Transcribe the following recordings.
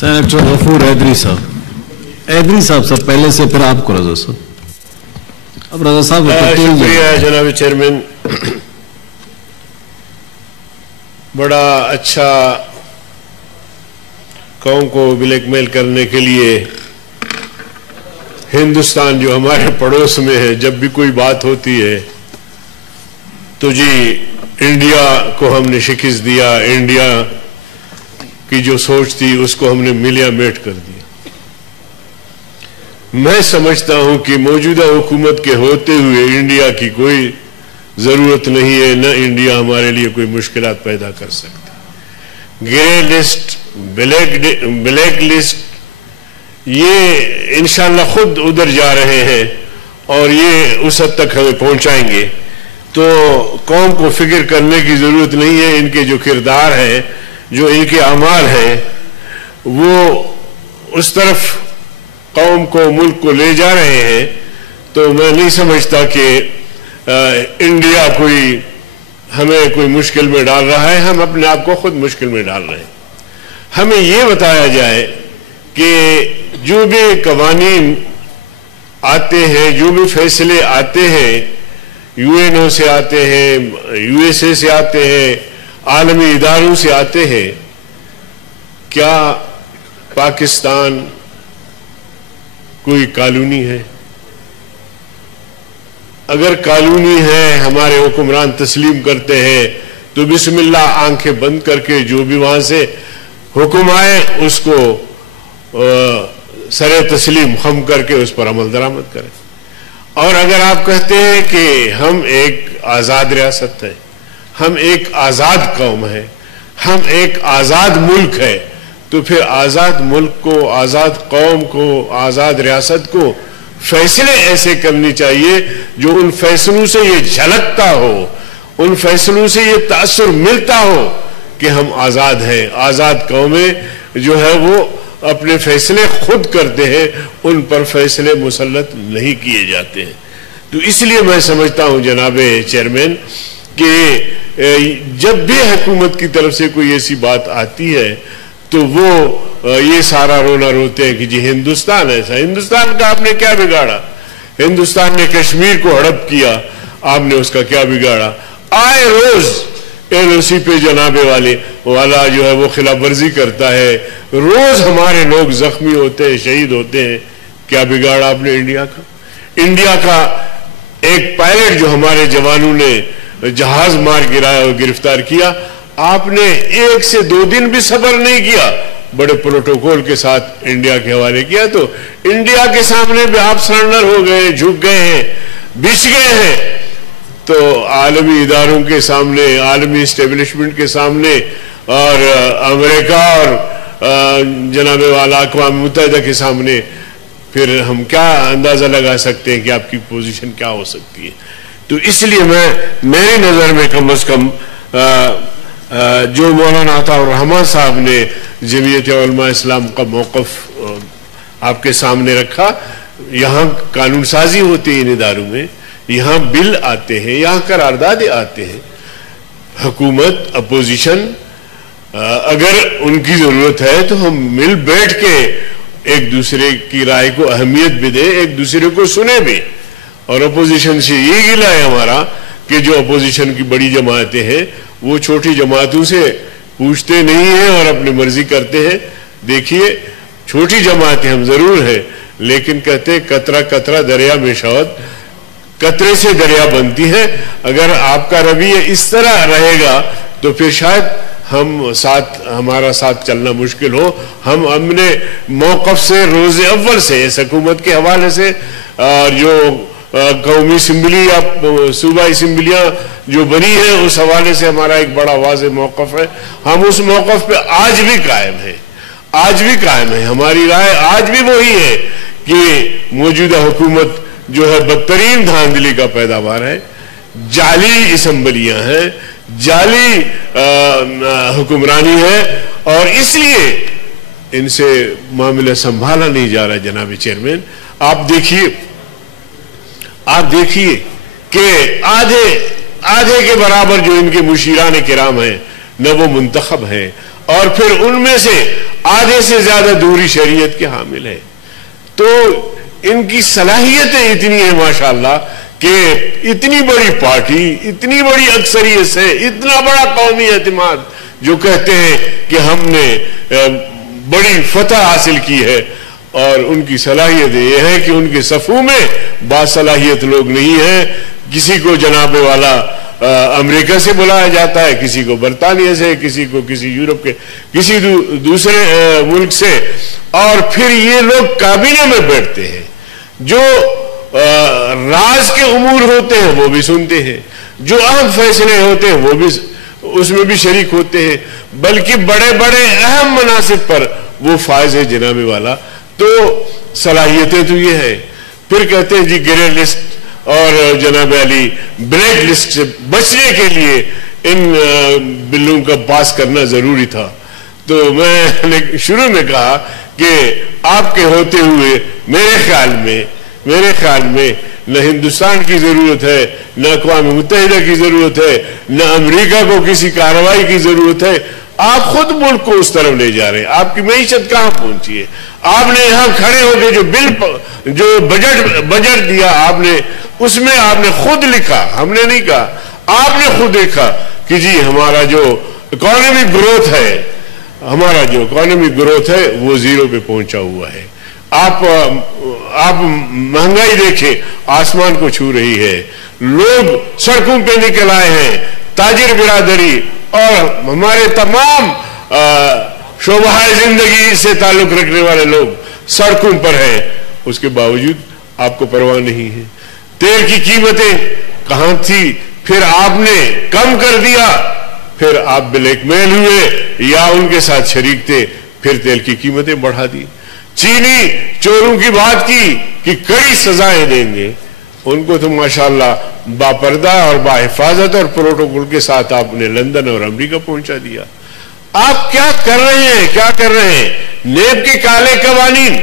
Senator غفور ایدری صاحب سب پہلے سے، پھر آپ کو رضا صاحب. اب رضا صاحب شکریہ جناب چیئرمین. بڑا اچھا قوم کو بلیک میل کرنے کے لیے ہندوستان جو ہمارے پڑوس میں ہے، جب بھی کوئی بات ہوتی ہے تو جی انڈیا کو ہم نے شکست دیا، انڈیا کی جو سوچ تھی اس کو ہم نے ملیا میٹ کر دیا. میں سمجھتا ہوں کہ موجودہ حکومت کے ہوتے ہوئے انڈیا کی کوئی ضرورت نہیں ہے، نہ انڈیا ہمارے لیے کوئی مشکلات پیدا کر سکتی. گرے لسٹ، بلیک لسٹ، یہ انشاءاللہ خود ادھر جا رہے ہیں اور یہ اس حد تک ہمیں پہنچائیں گے. تو قوم کو فکر کرنے کی ضرورت نہیں ہے. ان کے جو کردار ہے، جو ان کے اعمال ہیں، وہ اس طرف قوم کو، ملک کو لے جا رہے ہیں. تو میں نہیں سمجھتا کہ انڈیا ہمیں کوئی مشکل میں ڈال رہا ہے. ہم اپنے آپ کو خود مشکل میں ڈال رہے ہیں. ہمیں یہ بتایا جائے کہ جو بھی قوانین آتے ہیں، جو بھی فیصلے آتے ہیں، یو این او سے آتے ہیں، یو ایس اے سے آتے ہیں، عالمی اداروں سے آتے ہیں، کیا پاکستان کوئی کالونی ہے؟ اگر کالونی ہے، ہمارے حکمران تسلیم کرتے ہیں تو بسم اللہ آنکھیں بند کر کے جو بھی وہاں سے حکم آئے اس کو سر تسلیم خم کر کے اس پر عمل درآمد کریں. اور اگر آپ کہتے ہیں کہ ہم ایک آزاد ریاست ہے، ہم ایک آزاد قوم ہے، ہم ایک آزاد ملک ہے، تو پھر آزاد ملک کو، آزاد قوم کو، آزاد ریاست کو فیصلے ایسے کرنی چاہیے جو ان فیصلوں سے یہ جھلکتا ہو، ان فیصلوں سے یہ تاثر ملتا ہو کہ ہم آزاد ہیں. آزاد قومیں جو ہے وہ اپنے فیصلے خود کرتے ہیں، ان پر فیصلے مسلط نہیں کیے جاتے ہیں. تو اس لیے میں سمجھتا ہوں جناب چیئرمین کہ جب بھی حکومت کی طرف سے کوئی ایسی بات آتی ہے تو وہ یہ سارا رونا روتے ہیں کہ جی ہندوستان ایسا. ہندوستان کا آپ نے کیا بگاڑا؟ ہندوستان نے کشمیر کو ہڑپ کیا، آپ نے اس کا کیا بگاڑا؟ آئے روز ایل او سی پہ جناب والا جو ہے وہ خلاف ورزی کرتا ہے، روز ہمارے لوگ زخمی ہوتے ہیں، شہید ہوتے ہیں. کیا بگاڑا آپ نے انڈیا کا؟ انڈیا کا ایک پائلٹ جو ہمارے جوانوں نے جہاز مار گرایا اور گرفتار کیا، آپ نے 1 سے 2 دن بھی صبر نہیں کیا، بڑے پروٹوکول کے ساتھ انڈیا کے حوالے کیا. تو انڈیا کے سامنے بھی آپ سرنڈر ہو گئے، جھک گئے ہیں، بچ گئے ہیں. تو عالمی اداروں کے سامنے، عالمی اسٹیبلشمنٹ کے سامنے، اور امریکہ اور جناب والا اقوام متحدہ کے سامنے پھر ہم کیا اندازہ لگا سکتے ہیں کہ آپ کی پوزیشن کیا ہو سکتی ہے. تو اس لیے میری نظر میں کم از کم جو مولانا عطا الرحمن صاحب نے جمعیت علماء اسلام کا موقف آپ کے سامنے رکھا، یہاں قانون سازی ہوتی ہے ان اداروں میں، یہاں بل آتے ہیں، یہاں قراردادیں آتے ہیں. حکومت، اپوزیشن، اگر ان کی ضرورت ہے تو ہم مل بیٹھ کے ایک دوسرے کی رائے کو اہمیت بھی دیں، ایک دوسرے کو سنے بھی. اور اپوزیشن سے یہ گلہ ہے ہمارا کہ جو اپوزیشن کی بڑی جماعتیں ہیں وہ چھوٹی جماعتوں سے پوچھتے نہیں ہیں اور اپنی مرضی کرتے ہیں. دیکھیے چھوٹی جماعتیں ہم ضرور ہیں، لیکن کہتے ہیں قطرہ قطرہ دریا میں شود، قطرے سے دریا بنتی ہے. اگر آپ کا رویہ اس طرح رہے گا تو پھر شاید ہمارا ساتھ چلنا مشکل ہو. ہم اپنے موقف سے روز اول سے اس حکومت کے حوالے سے، اور جو قومی اسمبلی یا صوبہ اسمبلیاں جو بنی ہیں اس حوالے سے ہمارا ایک بڑا واضح موقف ہے. ہم اس موقف پہ آج بھی قائم ہیں، آج بھی قائم ہیں. ہماری رائے آج بھی وہی ہے کہ موجودہ حکومت جو ہے بدترین دھاندلی کا پیداوار ہے، جعلی اسمبلیاں ہیں، جعلی حکمرانی ہے، اور اس لیے ان سے معاملہ سنبھالا نہیں جا رہا. جناب چیئرمین آپ دیکھیے کہ آدھے کے برابر جو ان کے مشیران کرام ہیں نہ وہ منتخب ہیں، اور پھر ان میں سے آدھے سے زیادہ دوری شریعت کے حامل ہے. تو ان کی صلاحیتیں اتنی ہیں ماشاءاللہ کہ اتنی بڑی پارٹی، اتنی بڑی اکثریت سے اتنا بڑا قومی اعتماد جو کہتے ہیں کہ ہم نے بڑی فتح حاصل کی ہے، اور ان کی صلاحیت یہ ہے کہ ان کے صفوں میں باصلاحیت لوگ نہیں ہیں. کسی کو جناب والا امریکہ سے بلایا جاتا ہے، کسی کو برطانیہ سے، کسی کو کسی یورپ کے کسی دوسرے ملک سے، اور پھر یہ لوگ کابینہ میں بیٹھتے ہیں. جو راز کے امور ہوتے ہیں وہ بھی سنتے ہیں، جو اہم فیصلے ہوتے ہیں وہ بھی اس میں بھی شریک ہوتے ہیں، بلکہ بڑے بڑے اہم مناصب پر وہ فائز ہے جناب والا. تو صلاحیتیں تو یہ ہے. پھر کہتے ہیں جی گرے لسٹ اور جناب علی بلیک لسٹ سے بچنے کے لیے ان بلوں کا پاس کرنا ضروری تھا. تو میں نے شروع میں کہا کہ آپ کے ہوتے ہوئے میرے خیال میں نہ ہندوستان کی ضرورت ہے، نہ اقوام متحدہ کی ضرورت ہے، نہ امریکہ کو کسی کارروائی کی ضرورت ہے. آپ خود ملک کو اس طرف لے جا رہے ہیں. آپ کی معیشت کہاں پہنچی ہے؟ آپ نے یہاں کھڑے ہو کے جو بجٹ دیا آپ نے، اس میں آپ نے خود لکھا، ہم نے نہیں کہا، آپ نے خود لکھا کہ جی ہمارا جو اکانومک گروتھ ہے وہ زیرو پہ پہنچا ہوا ہے. آپ مہنگائی دیکھیں آسمان کو چھو رہی ہے. لوگ سڑکوں پہ نکل آئے ہیں، تاجر برادری اور ہمارے تمام شعبہ زندگی سے تعلق رکھنے والے لوگ سڑکوں پر ہیں. اس کے باوجود آپ کو پرواہ نہیں ہے. تیل کی قیمتیں کہاں تھی، پھر آپ نے کم کر دیا، پھر آپ بلیک میل ہوئے یا ان کے ساتھ شریک تھے، پھر تیل کی قیمتیں بڑھا دی. چینی چوروں کی بات کی کہ کڑی سزائیں دیں گے، ان کو تو ماشاءاللہ باپردہ اور باحفاظت اور پروٹوکول کے ساتھ آپ نے لندن اور امریکہ پہنچا دیا. آپ کیا کر رہے ہیں؟ نیب کے کالے قوانین.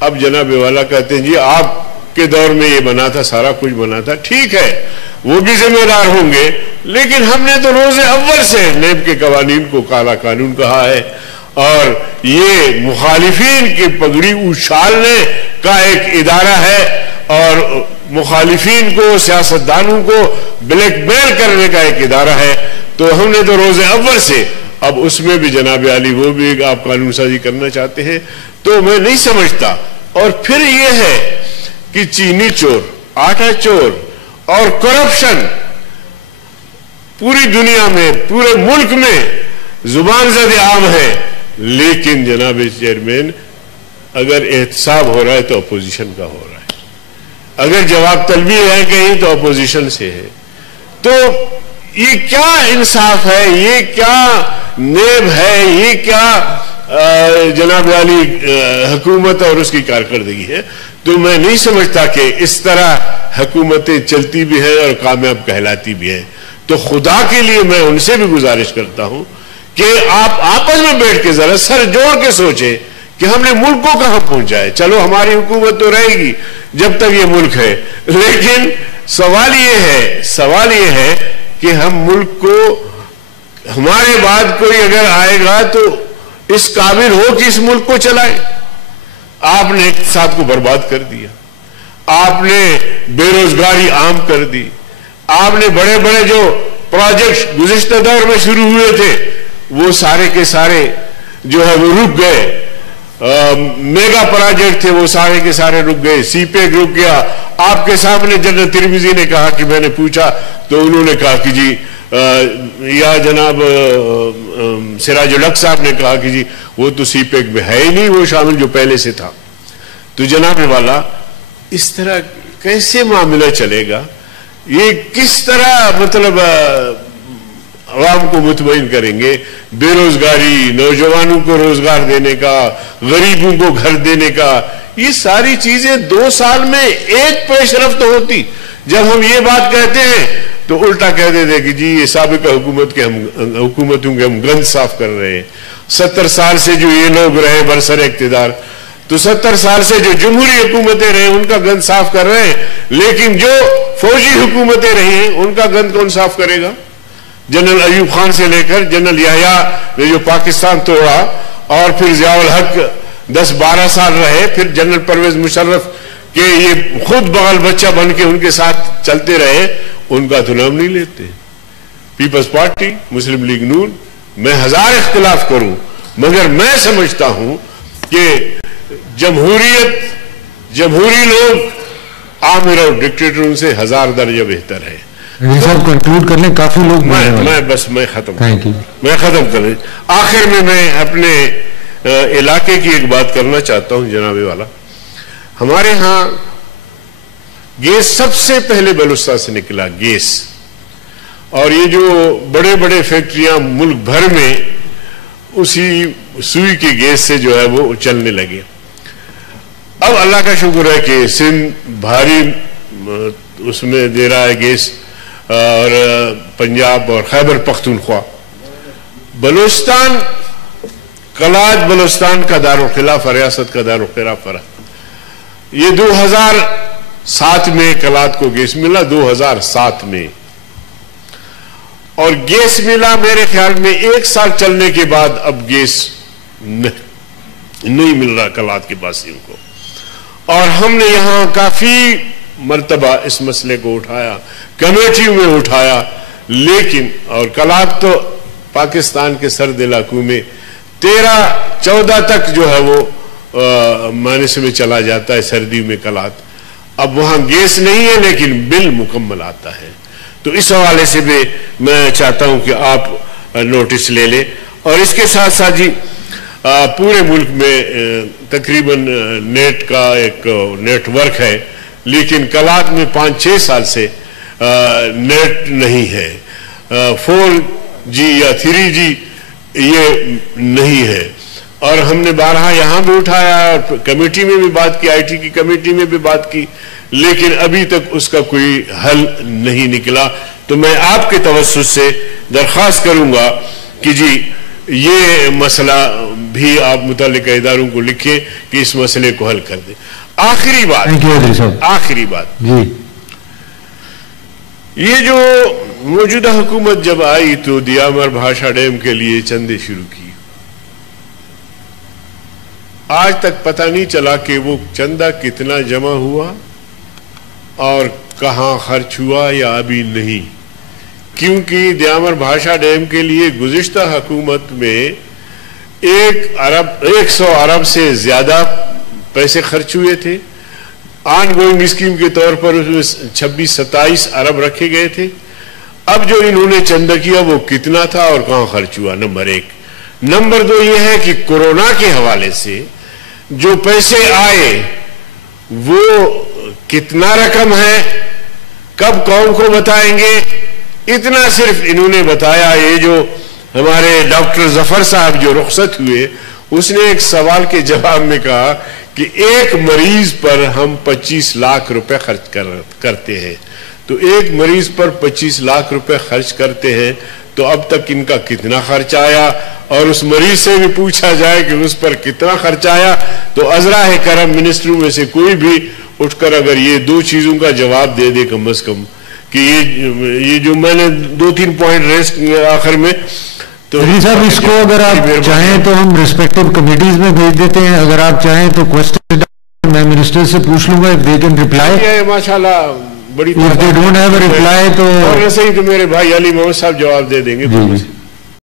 اب جناب والا کہتے ہیں جی آپ کے دور میں یہ بنا تھا، سارا کچھ بنا تھا. ٹھیک ہے، وہ بھی ذمہ دار ہوں گے، لیکن ہم نے تو روز اول سے نیب کے قوانین کو کالا قانون کہا ہے، اور یہ مخالفین کی پگڑی اچھالنے کا ایک ادارہ ہے، اور مخالفین کو، سیاستدانوں کو بلیک میل کرنے کا ایک ادارہ ہے. تو ہم نے تو روز اول سے، اب اس میں بھی جناب علی وہ بھی آپ قانون سازی کرنا چاہتے ہیں. تو میں نہیں سمجھتا. اور پھر یہ ہے کہ چینی چور، آٹا چور اور کرپشن پوری دنیا میں، پورے ملک میں زبان زد عام ہے. لیکن جناب چیئرمین، اگر احتساب ہو رہا ہے تو اپوزیشن کا ہو رہا ہے، اگر جواب طلبی ہے کہیں تو اپوزیشن سے ہے. تو یہ کیا انصاف ہے، یہ کیا نیب ہے، یہ کیا جناب علی حکومت اور اس کی کارکردگی ہے. تو میں نہیں سمجھتا کہ اس طرح حکومتیں چلتی بھی ہیں اور کامیاب کہلاتی بھی ہیں. تو خدا کے لیے میں ان سے بھی گزارش کرتا ہوں کہ آپ آپس میں بیٹھ کے ذرا سر جوڑ کے سوچیں کہ ہم نے ملک کو کہاں پہنچا ہے. چلو ہماری حکومت تو رہے گی جب تک یہ ملک ہے، لیکن سوال یہ ہے کہ ہم ملک کو، ہمارے بعد کوئی اگر آئے گا تو اس قابل ہو کہ اس ملک کو چلائے. آپ نے اقتصاد کو برباد کر دیا، آپ نے بے روزگاری عام کر دی، آپ نے بڑے بڑے جو پروجیکٹ گزشتہ دور میں شروع ہوئے تھے وہ سارے کے سارے جو ہے وہ رک گئے. میگا پروجیکٹ تھے وہ سارے کے سارے رک گئے. سی پیک رک گیا. آپ کے سامنے جنرل ترمذی نے کہا کہ میں نے پوچھا تو انہوں نے کہا کہ جی یا جناب سراج الحق صاحب نے کہا کہ جی وہ تو سی پیک میں ہے ہی نہیں، وہ شامل جو پہلے سے تھا. تو جناب والا اس طرح کیسے معاملہ چلے گا؟ یہ کس طرح مطلب عوام کو مطمئن کریں گے؟ بے روزگاری، نوجوانوں کو روزگار دینے کا، غریبوں کو گھر دینے کا، یہ ساری چیزیں 2 سال میں ایک پیش رفت ہوتی. جب ہم یہ بات کہتے ہیں تو الٹا کہہ دیتے کہ جی یہ سابقہ حکومتوں کے ہم گند صاف کر رہے ہیں. 70 سال سے جو یہ لوگ رہے برسر اقتدار، تو 70 سال سے جو جمہوری حکومتیں رہے ان کا گند صاف کر رہے ہیں، لیکن جو فوجی حکومتیں رہی ہیں ان کا گند کون صاف کرے گا؟ جنرل ایوب خان سے لے کر جنرل یحییٰ نے جو پاکستان توڑا اور پھر ضیاء الحق 10-12 سال رہے، پھر جنرل پرویز مشرف کہ یہ خود بغل بچہ بن کے ان کے ساتھ چلتے رہے، ان کا تو نام نہیں لیتے۔ پیپلز پارٹی، مسلم لیگ نون، میں 1000 اختلاف کروں مگر میں سمجھتا ہوں کہ جمہوری لوگ عامر اور ڈکٹیٹر ان سے 1000 درجہ بہتر ہے۔ صاحب کنکلوڈ کرنے کافی لوگ میں ختم کرنے آخر میں اپنے علاقے کی ایک بات کرنا چاہتا ہوں جناب والا۔ ہمارے ہاں گیس سب سے پہلے بلوچستان سے نکلا گیس، اور یہ جو بڑے بڑے فیکٹریاں ملک بھر میں اسی سوئی کے گیس سے جو ہے وہ چلنے لگے۔ اب اللہ کا شکر ہے کہ سندھ بھاری اس میں دے رہا ہے گیس، اور پنجاب اور خیبر پختونخوا۔ بلوچستان، کلات بلوچستان کا دارالخلافہ، ریاست کا دارالخلافہ رہا۔ یہ 2007 میں کلات کو گیس ملا، 2007 میں، اور گیس ملا میرے خیال میں 1 سال چلنے کے بعد اب گیس نہیں مل رہا کلات کے باسیوں کو۔ اور ہم نے یہاں کافی مرتبہ اس مسئلے کو اٹھایا، کمیٹیوں میں اٹھایا، لیکن اور کلات تو پاکستان کے سرد علاقوں میں 13-14 تک جو ہے وہ مائنس میں چلا جاتا ہے سردیوں میں کلات۔ اب وہاں گیس نہیں ہے لیکن بل مکمل آتا ہے۔ تو اس حوالے سے بھی میں چاہتا ہوں کہ آپ نوٹس لے لیں۔ اور اس کے ساتھ ساتھ جی پورے ملک میں تقریباً نیٹ کا ایک نیٹ ورک ہے، لیکن کلات میں 5-6 سال سے نیٹ نہیں ہے، 4G یا 3G یہ نہیں ہے۔ اور ہم نے بارہا یہاں بھی اٹھایا اور کمیٹی میں بھی بات کی، آئی ٹی کی کمیٹی میں بھی بات کی، لیکن ابھی تک اس کا کوئی حل نہیں نکلا۔ تو میں آپ کے توسط سے درخواست کروں گا کہ جی یہ مسئلہ بھی آپ متعلقہ اداروں کو لکھیں کہ اس مسئلے کو حل کر دیں۔ آخری بات یہ جو موجودہ حکومت جب آئی تو دیامر بھاشا ڈیم کے لیے چندے شروع کی، آج تک پتہ نہیں چلا کہ وہ چندہ کتنا جمع ہوا اور کہاں خرچ ہوا یا ابھی نہیں، کیونکہ دیامر بھاشا ڈیم کے لیے گزشتہ حکومت میں 100 ارب سے زیادہ پیسے خرچ ہوئے تھے۔ آن گوئنگ اسکیم کے طور پر اس میں 26-27 ارب رکھے گئے تھے۔ اب جو انہوں نے چندہ کیا وہ کتنا تھا اور کہاں خرچ ہوا، نمبر 1۔ نمبر 2 یہ ہے کہ کورونا کے حوالے سے جو پیسے آئے وہ کتنا رقم ہے، کب قوم کو بتائیں گے، اتنا صرف انہوں نے بتایا۔ یہ جو ہمارے ڈاکٹر ظفر صاحب جو رخصت ہوئے، اس نے ایک سوال کے جواب میں کہا کہ ایک مریض پر ہم 25 لاکھ روپے خرچ کرتے ہیں۔ تو ایک مریض پر 25 لاکھ روپے خرچ کرتے ہیں تو اب تک ان کا کتنا خرچ آیا، اور اس مریض سے بھی پوچھا جائے کہ اس پر کتنا خرچ آیا تو عذراء کرم منسٹروں میں سے کوئی بھی اٹھ کر اگر یہ 2 چیزوں کا جواب دے دے کم از کم، کہ یہ جو میں نے 2-3 پوائنٹ ریز کیے آخر میں، تو صاحب اس کو اگر آپ چاہیں تو ہم ریسپیکٹیو کمیٹیز میں بھیج دیتے ہیں، اگر آپ چاہیں تو کوسچن میں منسٹر سے پوچھ لوں گا if they can reply۔ ماشاءاللہ بڑی if they don't have a reply تو اور ایسے ہی تو میرے بھائی علی محمد صاحب جواب دے دیں گے۔